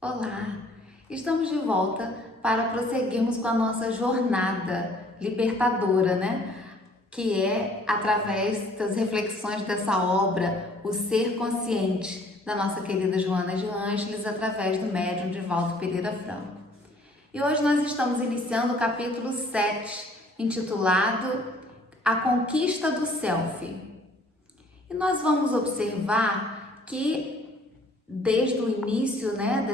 Olá, estamos de volta para prosseguirmos com a nossa jornada libertadora, né? Que é através das reflexões dessa obra, O Ser Consciente, da nossa querida Joana de Ângeles, através do médium Divaldo Pereira Franco. E hoje nós estamos iniciando o capítulo 7, intitulado A Conquista do Self. E nós vamos observar que desde o início, né,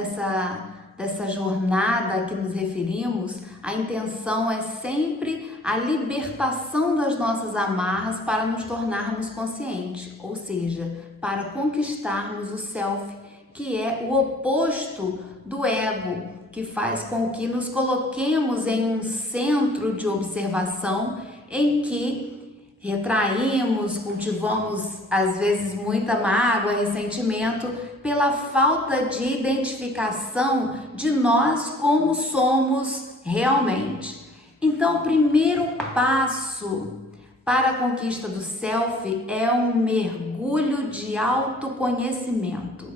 dessa jornada a que nos referimos, a intenção é sempre a libertação das nossas amarras para nos tornarmos conscientes, ou seja, para conquistarmos o self, que é o oposto do ego, que faz com que nos coloquemos em um centro de observação em que retraímos, cultivamos às vezes muita mágoa, ressentimento pela falta de identificação de nós como somos realmente. Então, o primeiro passo para a conquista do self é um mergulho de autoconhecimento.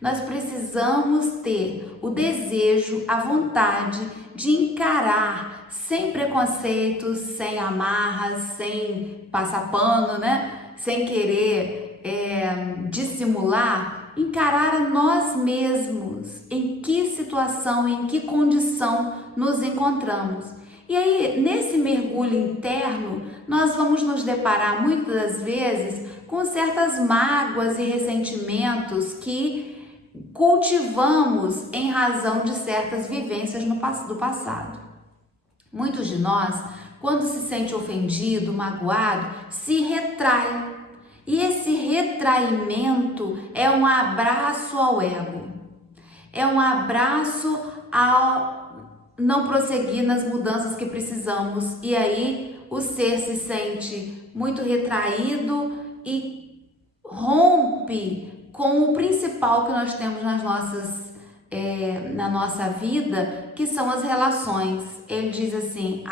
Nós precisamos ter o desejo, a vontade de encarar sem preconceitos, sem amarras, sem passar pano, né? Sem querer dissimular, encarar a nós mesmos, em que situação, em que condição nos encontramos. E aí, nesse mergulho interno, nós vamos nos deparar muitas das vezes com certas mágoas e ressentimentos que cultivamos em razão de certas vivências do passado. Muitos de nós, quando se sente ofendido, magoado, se retrai. E esse retraimento é um abraço ao ego. É um abraço ao não prosseguir nas mudanças que precisamos. E aí o ser se sente muito retraído e rompe com o principal que nós temos na nossa vida, que são as relações. Ele diz assim: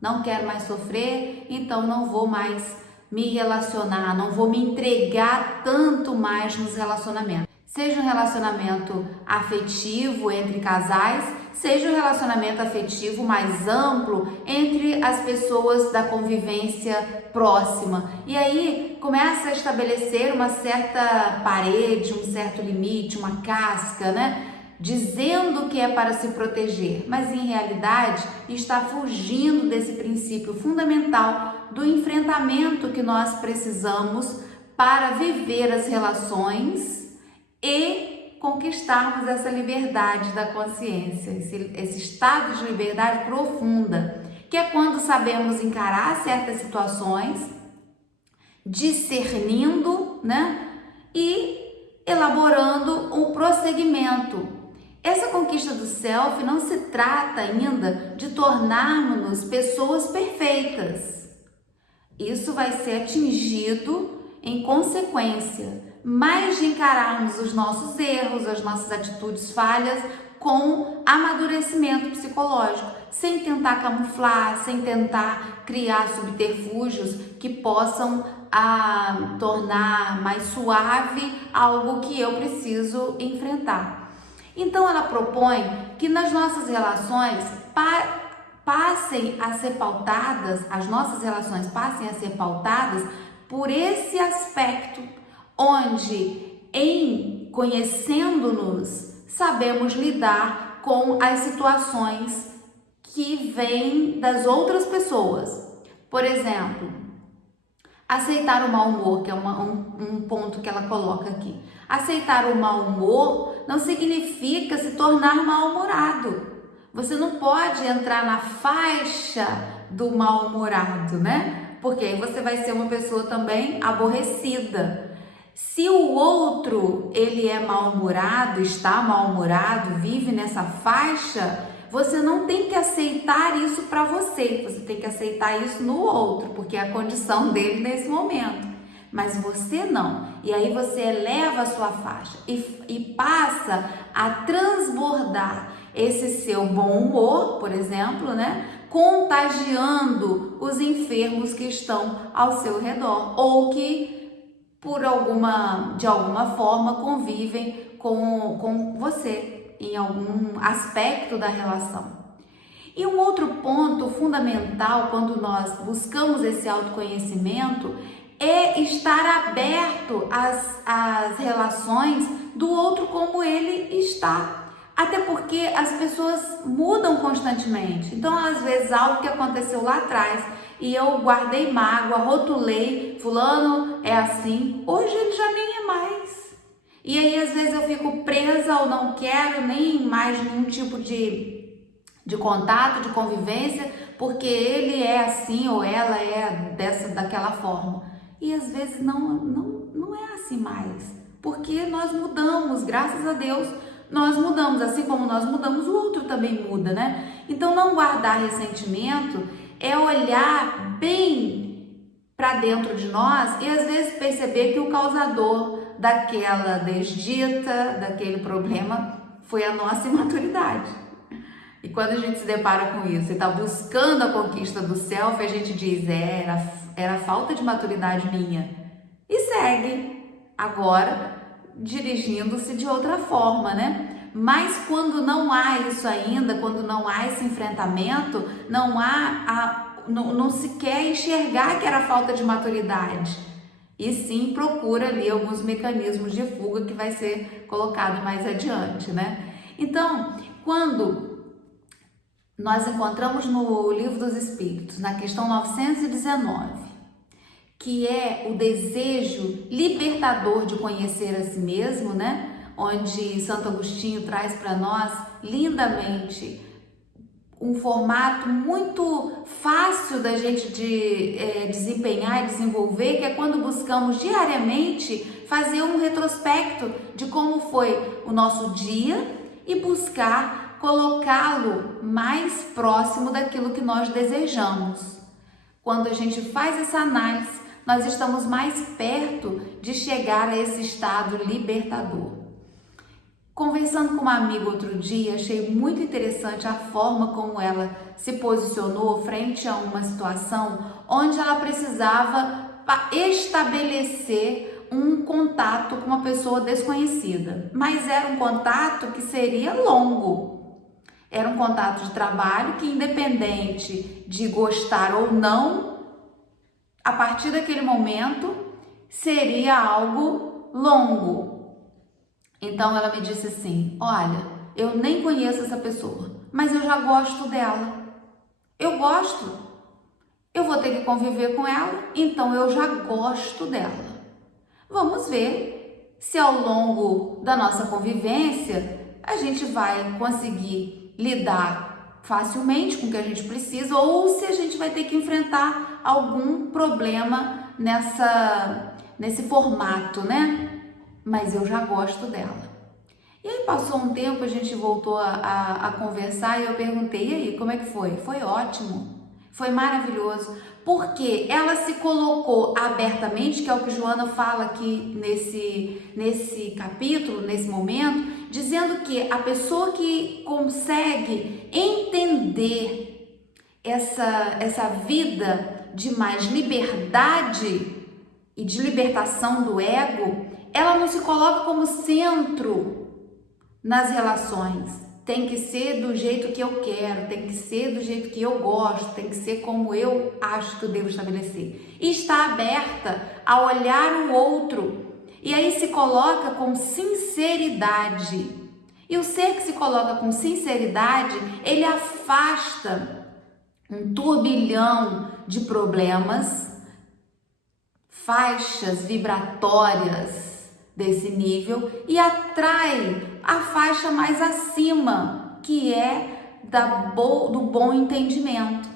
não quero mais sofrer, então não vou mais me relacionar, não vou me entregar tanto mais nos relacionamentos. Seja um relacionamento afetivo entre casais, seja um relacionamento afetivo mais amplo entre as pessoas da convivência próxima. E aí começa a estabelecer uma certa parede, um certo limite, uma casca, né? Dizendo que é para se proteger, mas em realidade está fugindo desse princípio fundamental do enfrentamento que nós precisamos para viver as relações e conquistarmos essa liberdade da consciência, esse estado de liberdade profunda, que é quando sabemos encarar certas situações, discernindo, né, e elaborando um prosseguimento. Essa conquista do self não se trata ainda de tornarmos-nos pessoas perfeitas. Isso vai ser atingido em consequência, mas de encararmos os nossos erros, as nossas atitudes falhas com amadurecimento psicológico, sem tentar camuflar, sem tentar criar subterfúgios que possam tornar mais suave algo que eu preciso enfrentar. Então ela propõe que nas nossas relações passem a ser pautadas, as nossas relações passem a ser pautadas por esse aspecto, onde em conhecendo-nos sabemos lidar com as situações que vêm das outras pessoas. Por exemplo, aceitar o mau humor, que é um ponto que ela coloca aqui. Aceitar o mau humor não significa se tornar mal-humorado. Você não pode entrar na faixa do mal-humorado, né? Porque aí você vai ser uma pessoa também aborrecida. Se o outro, ele é mal-humorado, está mal-humorado, vive nessa faixa, você não tem que aceitar isso para você, você tem que aceitar isso no outro, porque é a condição dele nesse momento. Mas você não. E aí você eleva a sua faixa e passa a transbordar esse seu bom humor, por exemplo, né? Contagiando os enfermos que estão ao seu redor ou que de alguma forma convivem com você em algum aspecto da relação. E um outro ponto fundamental quando nós buscamos esse autoconhecimento é estar aberto às relações do outro como ele está. Até porque as pessoas mudam constantemente. Então, às vezes, algo que aconteceu lá atrás e eu guardei mágoa, rotulei, fulano é assim, hoje ele já nem é mais. E aí, às vezes, eu fico presa ou não quero nem mais nenhum tipo de contato, de convivência, porque ele é assim ou ela é daquela forma. E às vezes não é assim mais, porque nós mudamos, graças a Deus, nós mudamos, assim como nós mudamos, o outro também muda, né? Então não guardar ressentimento é olhar bem para dentro de nós e às vezes perceber que o causador daquela desdita, daquele problema, foi a nossa imaturidade. E quando a gente se depara com isso e está buscando a conquista do self, a gente diz, era falta de maturidade minha. E segue, agora, dirigindo-se de outra forma, né? Mas quando não há isso ainda, quando não há esse enfrentamento, não se quer enxergar que era falta de maturidade. E sim procura ali alguns mecanismos de fuga que vai ser colocado mais adiante, né? Então, quando nós encontramos no Livro dos Espíritos, na questão 919, que é o desejo libertador de conhecer a si mesmo, né? Onde Santo Agostinho traz para nós lindamente um formato muito fácil da gente desempenhar e desenvolver, que é quando buscamos diariamente fazer um retrospecto de como foi o nosso dia e buscar colocá-lo mais próximo daquilo que nós desejamos. Quando a gente faz essa análise, nós estamos mais perto de chegar a esse estado libertador. Conversando com uma amiga outro dia, achei muito interessante a forma como ela se posicionou frente a uma situação onde ela precisava estabelecer um contato com uma pessoa desconhecida, mas era um contato que seria longo. Era um contato de trabalho que, independente de gostar ou não, a partir daquele momento seria algo longo. Então ela me disse assim, olha, eu nem conheço essa pessoa, mas eu já gosto dela. Eu gosto. Eu vou ter que conviver com ela, então eu já gosto dela. Vamos ver se ao longo da nossa convivência a gente vai conseguir lidar facilmente com o que a gente precisa ou se a gente vai ter que enfrentar algum problema nesse formato, né? Mas eu já gosto dela. E aí passou um tempo, a gente voltou a conversar e eu perguntei, e aí, como é que foi? Foi ótimo, foi maravilhoso, porque ela se colocou abertamente, que é o que Joana fala aqui nesse capítulo, nesse momento, dizendo que a pessoa que consegue entender essa vida de mais liberdade e de libertação do ego, ela não se coloca como centro nas relações. Tem que ser do jeito que eu quero, tem que ser do jeito que eu gosto, tem que ser como eu acho que eu devo estabelecer. E está aberta a olhar o outro. E aí se coloca com sinceridade. E o ser que se coloca com sinceridade, ele afasta um turbilhão de problemas, faixas vibratórias desse nível e atrai a faixa mais acima, que é do bom entendimento.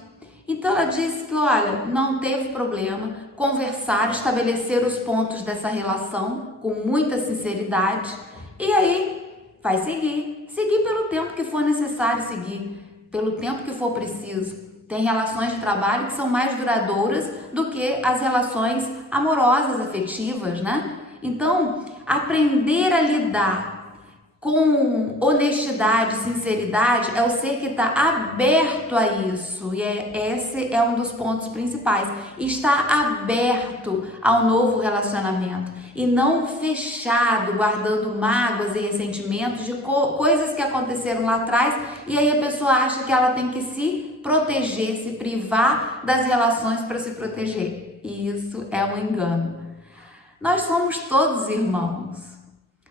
Então ela disse que, olha, não teve problema conversar, estabelecer os pontos dessa relação com muita sinceridade e aí vai seguir pelo tempo que for necessário seguir, pelo tempo que for preciso. Tem relações de trabalho que são mais duradouras do que as relações amorosas, afetivas, né? Então, aprender a lidar com honestidade, sinceridade, é o ser que está aberto a isso. E esse é um dos pontos principais. Está aberto ao novo relacionamento. e não fechado, guardando mágoas e ressentimentos de coisas que aconteceram lá atrás, e aí a pessoa acha que ela tem que se proteger, se privar das relações para se proteger. E isso é um engano. Nós somos todos irmãos.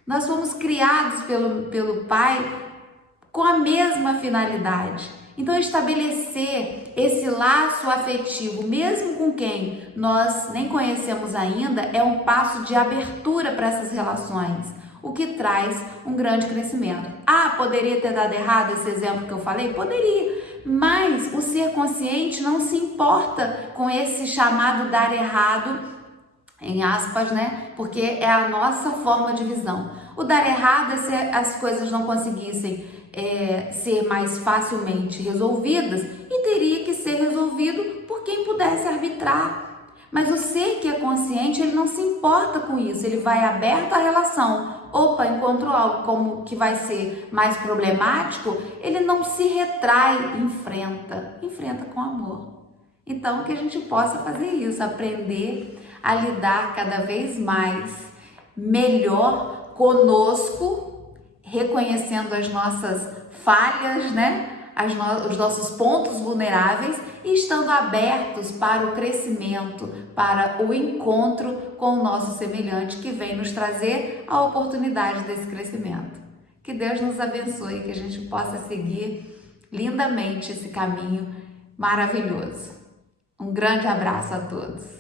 Nós fomos criados pelo Pai com a mesma finalidade. Então, estabelecer esse laço afetivo, mesmo com quem nós nem conhecemos ainda, é um passo de abertura para essas relações, o que traz um grande crescimento. Ah, poderia ter dado errado esse exemplo que eu falei? Poderia, mas o ser consciente não se importa com esse chamado dar errado, em aspas, né? Porque é a nossa forma de visão. O dar errado é se as coisas não conseguissem ser mais facilmente resolvidas, e teria que ser resolvido por quem pudesse arbitrar. Mas o ser que é consciente, ele não se importa com isso, ele vai aberto à relação. Opa, encontrou algo como que vai ser mais problemático, ele não se retrai, enfrenta com amor. Então, que a gente possa fazer isso, aprender a lidar cada vez mais melhor conosco, reconhecendo as nossas falhas, né? Os nossos pontos vulneráveis, e estando abertos para o crescimento, para o encontro com o nosso semelhante, que vem nos trazer a oportunidade desse crescimento. Que Deus nos abençoe, que a gente possa seguir lindamente esse caminho maravilhoso. Um grande abraço a todos.